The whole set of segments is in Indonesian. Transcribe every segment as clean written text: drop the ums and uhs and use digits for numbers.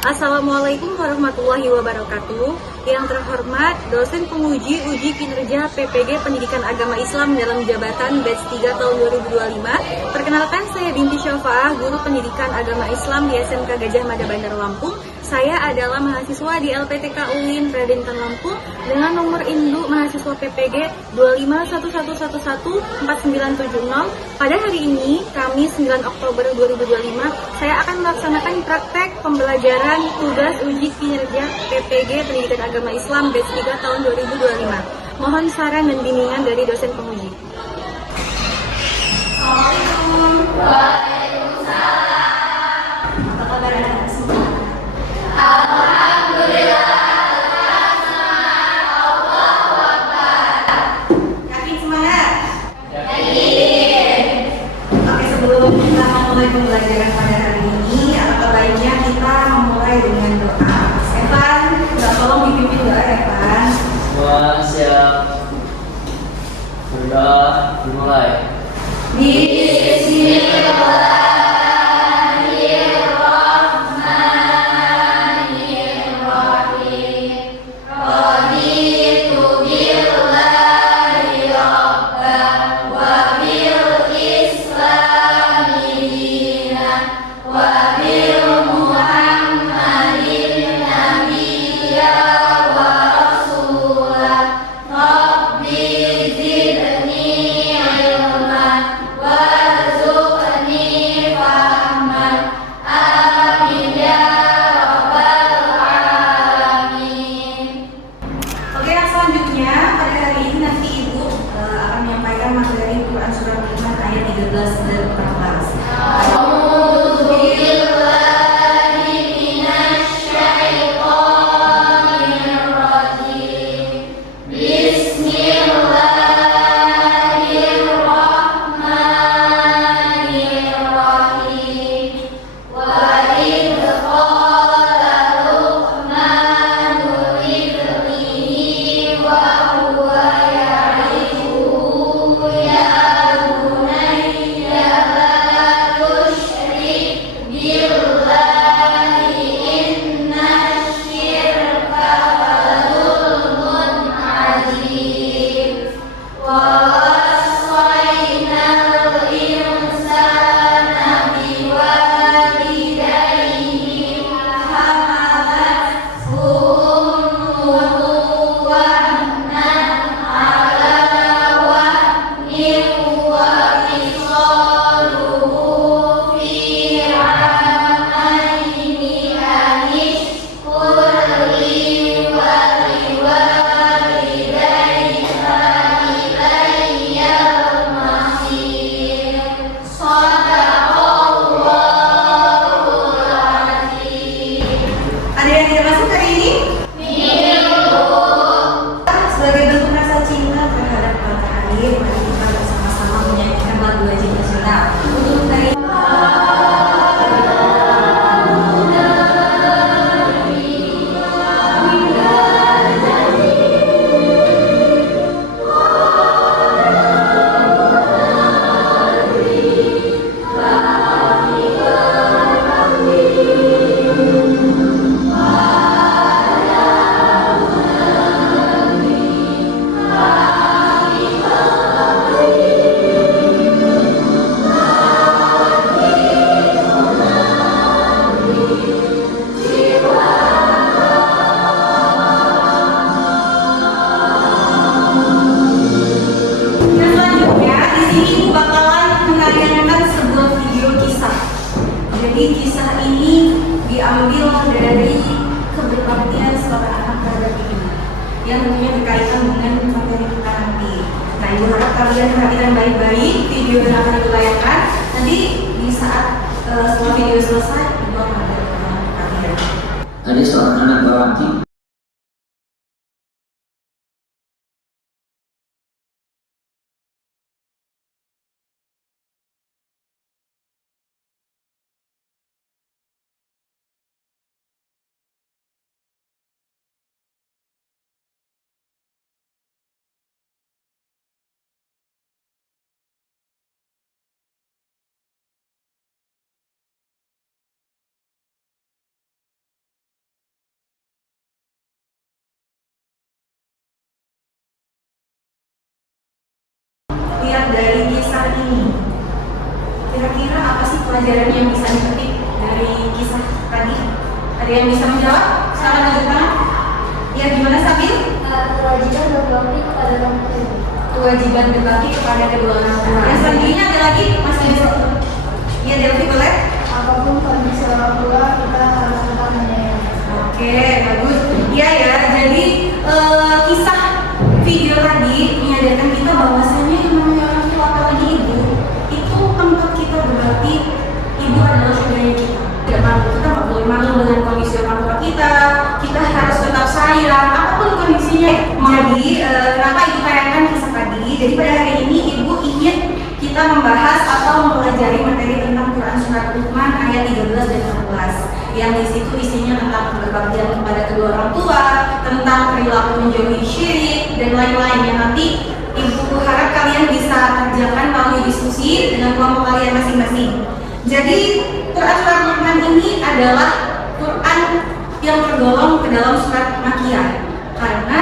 Assalamualaikum warahmatullahi wabarakatuh. Yang terhormat dosen penguji uji kinerja PPG Pendidikan Agama Islam dalam jabatan batch 3 tahun 2025. Perkenalkan, saya Binti Syafa'ah, guru pendidikan agama Islam di SMK Gajah Mada Bandar Lampung. Saya adalah mahasiswa di LPTK UIN Raden Tan Lampung dengan nomor induk mahasiswa PPG 2511114970. Pada hari ini, Kamis 9 Oktober 2025, saya akan melaksanakan praktek pembelajaran tugas uji kinerja PPG Pendidikan Agama Islam batch 3 tahun 2025. Mohon saran dan bimbingan dari dosen penguji. Assalamualaikum. Waalaikumsalam. Apa kabar anak semua? Alhamdulillah. Yakin semangat? Yakin. Oke, sebelum kita memulai pembelajaran pada hari ini, alangkah baiknya kita memulai dengan doa. Evan, tolong dipimpin doa, Evan. Semua siap. Berdoa dimulai. Bismillahirrahmanirrahim. Raditu billahi rabban wa bil islami dinan wa bil muhammadin nabiyya wa rasulah. Rabbi zidni ilman warzuqni fahman. Amin ya rabbal alamin. Oke, yang selanjutnya pada hari ini nanti Ibu akan menyampaikan materi Quran Surah Al-Iman ayat 13 dan 14. A'udzu billahi minasy syaithanir rajim. Bismillahirrahmanirrahim. Wa idh qala Luqmanu libnihi wa huwa ya'izuhu ya bunayya la tusyrik billahi innasyirka la-dzulmun 'adzim. Wa wassayna al-insana biwalidayhi hamalathu ummuhu wahnan 'ala wahnin wa fisaluhu fi 'amaini an ishkur li wa liwalidayka ilayyal masir. Shadaqallahul azim. Ada yang tidak masuk hari ini? Sebagai bentuk rasa cinta terhadap tanah air, mari kita bersama-sama menyanyikan lagu wajib nasional. Untuk hari ini. Yang selanjutnya di sini Ibu bakalan menayangkan sebuah video kisah. Jadi kisah ini diambil dari keberbaktian seorang anak terhadap ibu yang tentunya berkaitan dengan materi kita nanti. Nah, Ibu harap kalian perhatikan baik-baik video yang akan Ibu tayangkan. Nanti di saat setelah video selesai, Ibu akan ada perhatian. Tadi seorang anak lelaki pelajaran yang bisa dipetik dari kisah tadi? Ada yang bisa menjawab? Silakan angkat tangan. Ya, gimana Sabil? Kewajiban berbakti kepada orang tua. Kewajiban berbakti kepada kedua orang tua. Yang selanjutnya ada lagi, masih bisa? Iya, Delvi boleh? Apapun kondisi orang tua, kita harus tetap menyayangi. Oke, bagus. Iya ya, jadi kisah video tadi menyadarkan kita bahwasanya yang namanya orang tua apalagi ibu itu tempat kita berbakti. Ibu adalah saudaranya kita. Tidak malu, kita nggak boleh malu dengan kondisi orang tua kita. Kita harus tetap sayang, apapun kondisinya. Jadi, kenapa ibu tayangkan kisah tadi? Jadi pada hari ini ibu ingin kita membahas atau mempelajari materi tentang Quran Surat Luqman ayat 13 dan 14 yang di situ isinya tentang berbaktian kepada kedua orang tua, tentang perilaku menjauhi syirik dan lain-lainnya. Nanti ibu harap kalian bisa kerjakan melalui diskusi dengan kelompok kalian masing-masing. Jadi Quran Surat Luqman ini adalah Quran yang tergolong ke dalam surat Makkiyah karena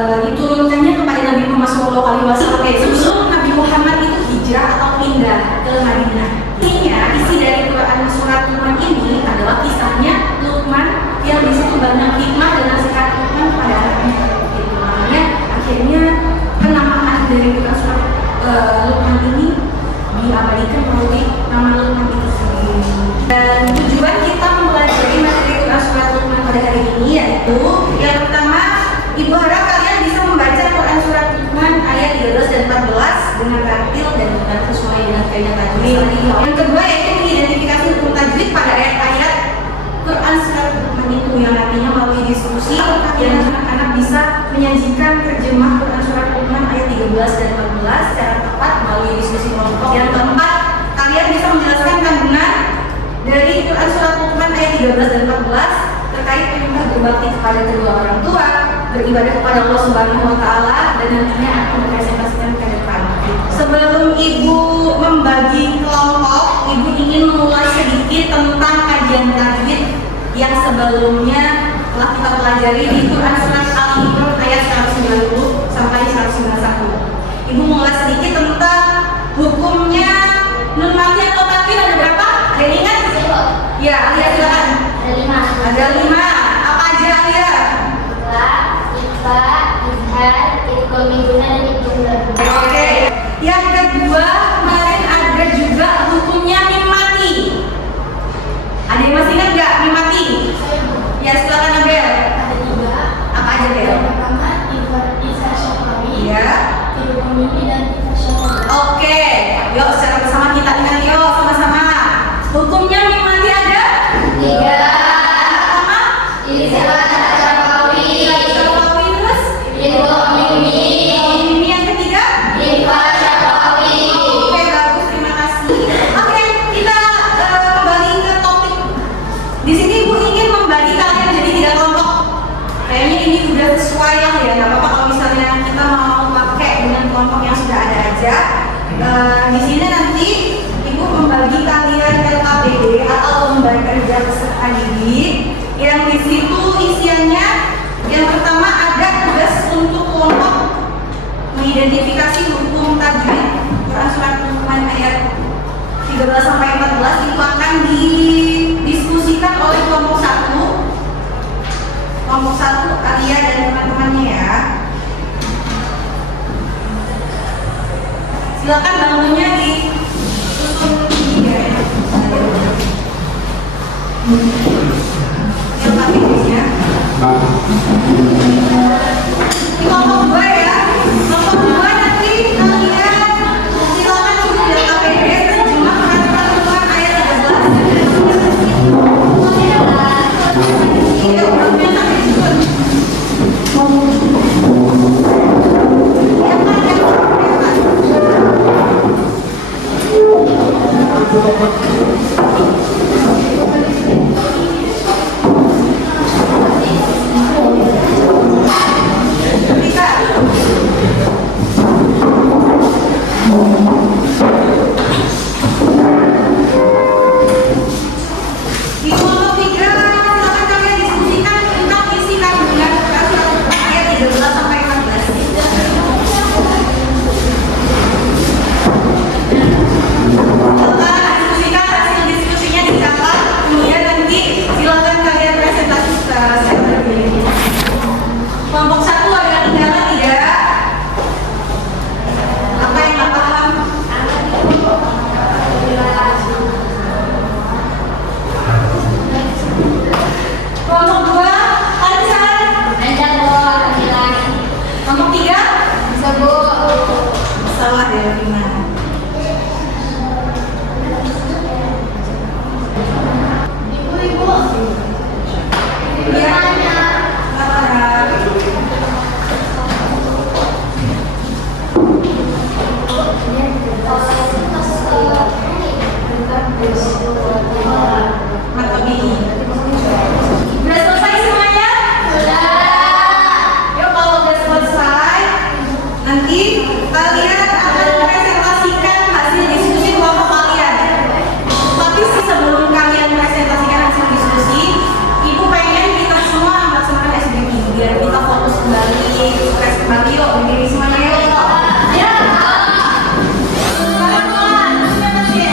diturunkannya kepada Nabi Muhammad SAW sebelum Nabi Muhammad itu hijrah atau pindah ke Madinah. Intinya isi dari Quran Surat Luqman ini adalah kisahnya Luqman yang di situ banyak hikmah dan nasihat Luqman kepada anaknya. Gitu. Makanya akhirnya penamaan dari Quran Surat Luqman ini diabadikan melalui nama Luqman itu sendiri. Dan tujuan kita mempelajari materi Quran Surat Luqman pada hari ini yaitu yang pertama, ibu harap kalian bisa membaca Quran Surat Luqman ayat 13 dan 14 dengan tartil dan dengan sesuai dengan kaidah tajwid. Yang kedua yaitu mengidentifikasi hukum tajwid pada ayat-ayat Quran Surat Luqman itu yang nantinya melalui diskusi yang anak-anak bisa menyajikan terjemah Quran Surat Luqman ayat 13 dan 14 secara tepat melalui diskusi kelompok. Yang keempat, kalian bisa menjelaskan kandungan dari Quran Surat Luqman ayat 13 dan 14 terkait perintah berbakti kepada kedua orang tua, beribadah kepada Allah Subhanahu wa taala dan nantinya akan dipresentasikan ke depan. Sebelum ibu membagi kelompok, ibu ingin mengulas sedikit tentang kajian tajwid yang sebelumnya telah kita pelajari di Quran Surat Al-Imran ayat 190 sampai 191. Ibu mengulas sedikit tentang hukumnya nun mati atau tanwin ada berapa? Ada yang ingat? Ya, Alia silakan. Ada 5. Ada 5. Apa aja Alia? Ikhfa, izhar, idgham mingguna dan idgham gabungan. Oke. Yang kedua, kemarin ada juga hukumnya mim mati. Ada yang masih ingat nggak mim mati? Ya, silakan Abel. Ada 3. Apa aja Bel? Yang pertama, izhar syafawi, Iya. idgham mimpi dan izhar syafawi. Oke. Yuk secara bersama kita ingat yuk sama-sama. Hukumnya mim mati ada? 3. Pertama, Izhar syafawi, Syafawi terus. idgham mimpi, Ini yang ketiga. ikhfa syafawi. Oke, bagus, terima kasih. Oke, kita kembali ke topik. Di sini ibu ingin membagi kalian menjadi 3 kelompok. Kayaknya ini udah sesuai lah ya, nggak apa-apa kalau misalnya kita mau pakai dengan kelompok yang sudah ada aja. Di sini nanti ibu membagi kalian LKPD atau lembar kerja peserta didik yang di situ isiannya yang pertama ada tugas untuk kelompok mengidentifikasi hukum tajwid Quran Surat Luqman ayat 13 sampai 14 itu akan didiskusikan oleh kelompok 1. Kelompok 1 Alia dan teman-temannya ya. Silakan bangunnya disusun tiga ya. Yang pakai di kelompok 2 ya. Kelompok 2 nanti kalian silakan isi data KPD terjemah peraturan Tuhan ayat 13. Iya, grupnya nanti disusun. Di kelompok 3 silakan kalian diskusikan tentang isi kandungan peraturan ayat 13 sampai 14. Silakan diskusi. Mata BI. Udah selesai semuanya? Yuk kalau udah selesai, nanti kalian akan presentasikan hasil diskusi kelompok kalian. Tapi sebelum kalian presentasikan hasil diskusi, Ibu pengen kita semua melaksanakan SBY biar kita fokus kembali, sukses kembali. Yuk, berdiri semuanya yuk. Ya. Pelan-pelan, presentasi.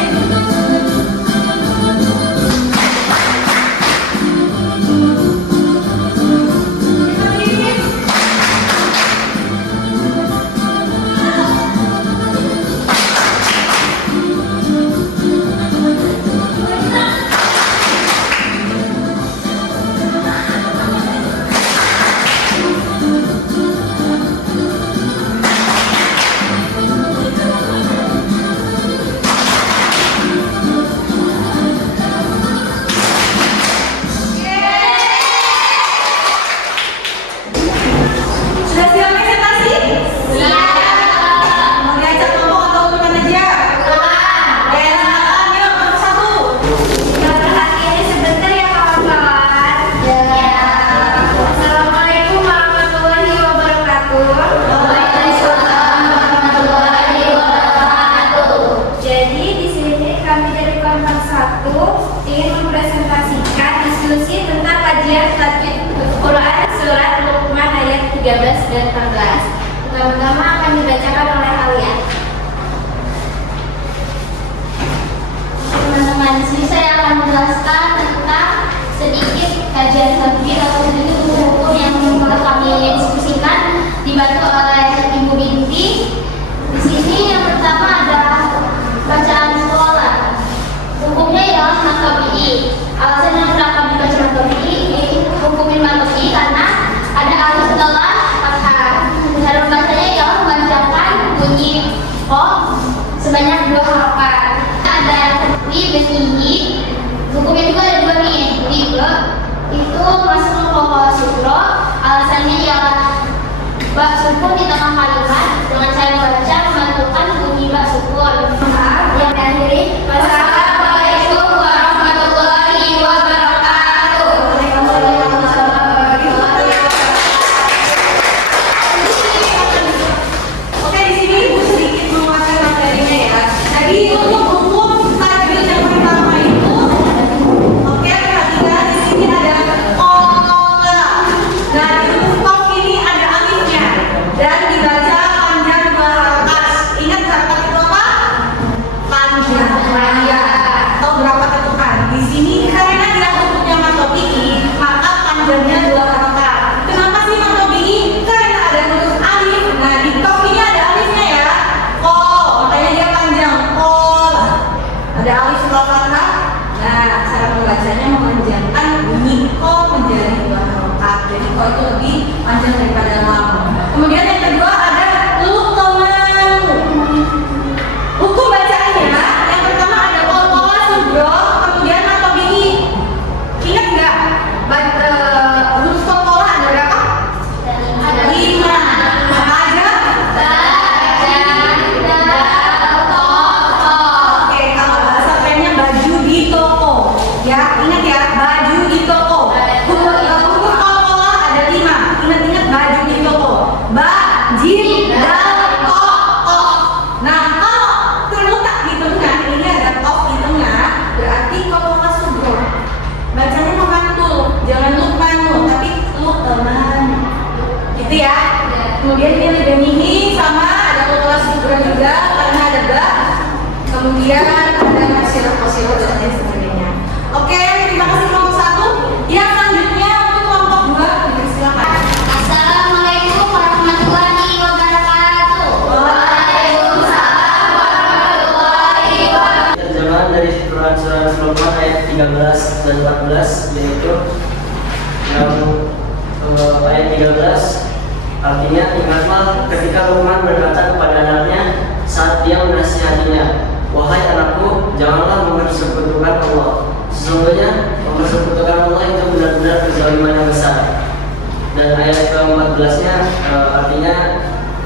Sudah siap presentasi? Mau diajak kelompok atau bukan aja? Ya, silakan, yuk, nomor 1. Ini sebentar ya kawan-kawan. Assalamualaikum warahmatullahi wabarakatuh. Jadi di sini kami dari kelompok 1 ingin mempresentasikan diskusi tentang kajian Quran surat Luqman ayat 13 dan 14. Pertama-tama akan dibacakan oleh kalian. Teman-teman, di sini saya akan menjelaskan tentang sedikit kajian tafsir atau sedikit hukum yang kami diskusikan dibantu oleh Ibu Binti. Di sini yang pertama ada bacaan sekolah. Hukumnya ialah matobi. Alasan yang kenapa dibaca matobi, hukumin matobi karena ada alif setelah fathah. Cara membacanya ialah membacakan bunyi kok sebanyak 2 harakat. Ada yang seperti benihi. Hukumnya juga ada 2 nih. Tiga itu masuk ke pokok sutro. Alasannya ialah bak sukun di tengah kalimat dengan cara membaca memantulkan bunyi bak sukun. Yang terakhir, wassalamualaikum warahmatullahi wabarakatuh. Oke, di sini Ibu sedikit menguasai materinya ya. Jadi untuk hukum tajwid yang pertama itu, oke, perhatikan di sini ada kola. Nah, di huruf kof ini ada alifnya dan dibaca panjang 2 harakat. Ingat harakat itu apa? Panjang. Ya. Atau berapa ketukan? Di sini karena dia hukumnya matobi, maka panjangnya 2 harakat. Kenapa sih matobi? Karena ada huruf alif. Nah, di kof ini ada alifnya ya. Kol, makanya dia panjang. Kol. Ada alif setelah fathah. Nah, cara membacanya memanjangkan bunyi ko menjadi 2 harakat. Jadi ko itu lebih panjang daripada lam. Kemudian yang kedua ada luqman. Hukum bacaannya yang pertama ada kol sudro, kemudian matobi. Ingat nggak? Huruf kol ada berapa? Ada 5. Apa aja? Oke, kalau bahasa kerennya baju di toko. Ya, ingat ya, baju di toko. Huruf kol ada 5. Ingat-ingat baju di toko. Ba, jim, dal, ko, ko. Nah, kalau terletak di tengah, ini ada kof di tengah, berarti kol sudro. Bacanya memantul, jangan lukmanu, tapi lukman. Gitu ya. Kemudian ini ada nihi sama ada kol sudro juga karena ada ba. Kemudian ada kosiro dan lain sebagainya. Oke, terima kasih kelompok 1. Yang selanjutnya untuk kelompok 2, silakan. Assalamualaikum warahmatullahi wabarakatuh. Waalaikumsalam warahmatullahi wabarakatuh. Terjemahan dari surat Luqman ayat 13 dan 14, yaitu yang ayat 13 artinya, ingatlah ketika Luqman berkata kepada anaknya saat dia menasihatinya, wahai anakku, janganlah mempersekutukan Allah. Sesungguhnya mempersekutukan Allah itu benar-benar kezaliman yang besar. Dan ayat ke-14-nya artinya,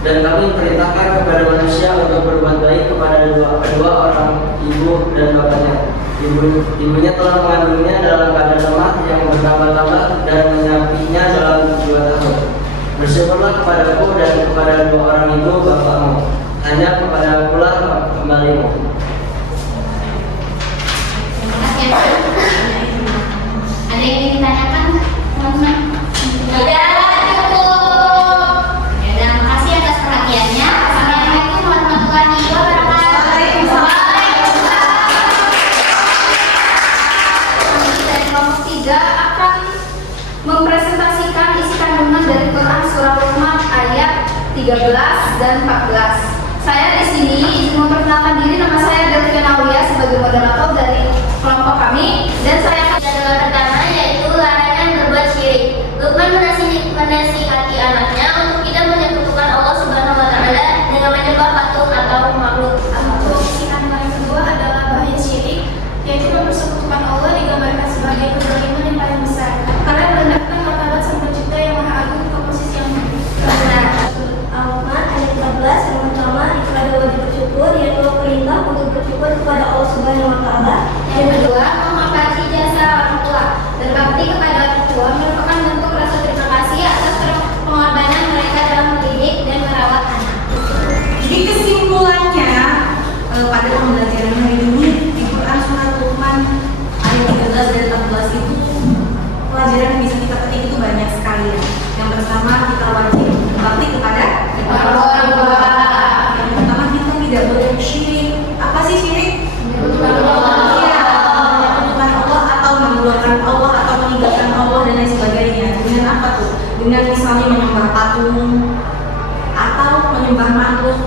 dan kami perintahkan kepada manusia untuk berbuat baik kepada kedua orang ibu dan bapaknya, Ibunya telah mengandungnya dalam keadaan lemah yang bertambah-tambah dan menyapinya dalam 2 tahun. Bersyukurlah kepadaku dan kepada 2 orang itu bapakmu, hanya kepada akulah kembalimu. Terima kasih. Ada yang ingin ditanyakan, teman-teman? Tidak, cukup. Ya, dan makasih atas perhatiannya. Assalamualaikum warahmatullahi wabarakatuh. Waalaikumsalam. Dari kelompok 3 akan mempresentasikan isi kandungan dari Quran surah Luqman ayat 13 dan 14. Saya di sini izin memperkenalkan diri, nama saya Delvina Aulia sebagai moderator dari kelompok kami, dan saya akan adalah pertama yaitu larangan berbuat syirik. Luqman menasihati anaknya untuk tidak menyekutukan Allah Subhanahu wa taala dengan menyembah patung atau makhluk. Isi kandungan yang kedua adalah bahaya syirik, yaitu mempersekutukan Allah digambarkan sebagai kezaliman yang paling besar karena merendahkan martabat Sang Pencipta yang Maha Agung ke posisi yang benar. Al-Quran ayat 13 yang pertama itu ada wajib bersyukur, yang kedua perintah untuk bersyukur kepada Allah Subhanahu wa taala. Yang kedua, menghormati jasa orang tua. Berbakti kepada orang tua merupakan bentuk rasa terima kasih atas pengorbanan mereka dalam mendidik dan merawat anak. Jadi kesimpulannya pada pembelajaran hari ini di Quran surah Luqman ayat 13 dan 14 itu pelajaran yang bisa kita petik itu banyak sekali ya. Yang pertama kita wajib berbakti kepada orang tua. Yang pertama kita tidak boleh syirik. Apa sih syirik? Menyekutukan Allah. Iya, menyekutukan Allah atau menduakan Allah atau meninggalkan Allah dan lain sebagainya. Dengan apa tuh? Dengan misalnya menyembah patung atau menyembah makhluk.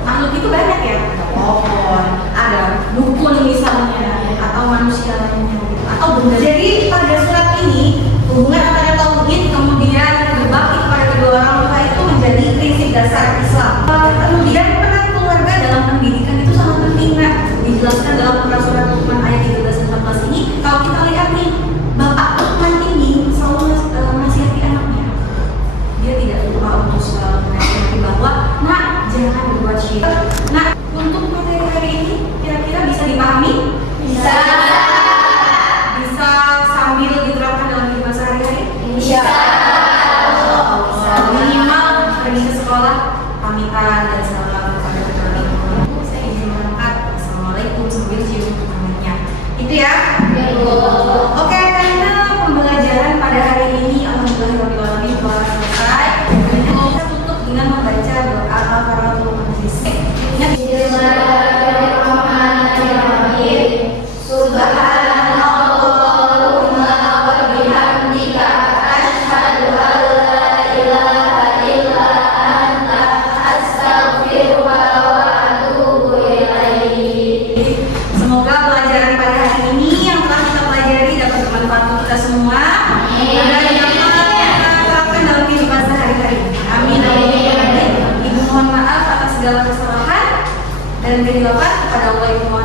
Makhluk itu banyak ya, ada pohon, ada dukun misalnya, atau manusia lainnya gitu, atau benda. Jadi pada surat ini hubungan antara tauhid kemudian berbakti kepada kedua orang tua itu menjadi prinsip dasar Islam. Kemudian peran keluarga dalam pendidikan itu sangat penting, nah dijelaskan dalam Quran surat Luqman ayat 13 dan 14 ini. Kalau kita lihat nih, Bapak Luqman ini selalu nasihati anaknya. Dia tidak lupa untuk selalu menasihati bahwa nak jangan berbuat syirik. Nah, untuk materi hari ini kira-kira bisa dipahami? Bisa. Bisa sambil diterapkan dalam kehidupan sehari-hari? Bisa. Minimal pergi ke sekolah, pamitan dan salam kepada kedua orang tua. Saya izin berangkat. Assalamualaikum sambil cium tangannya. Itu ya. Oke, karena pembelajaran pada hari ini alhamdulillahirobbilalamin telah selesai. Kita tutup dengan membaca doa Al-Fatihah. Bismillahirrahmanirrahim. Subhanallahumma wa bihamdika asyhadu an la ilaha illa anta astaghfiruka wa atubu ilaik. Semoga pelajaran pada hari ini yang telah kita pelajari dapat bermanfaat untuk kita semua dan dapat kita terapkan dalam kehidupan sehari-hari. Amin. Ibu mohon maaf atas segala kesalahan dan kehilafan kepada Allah.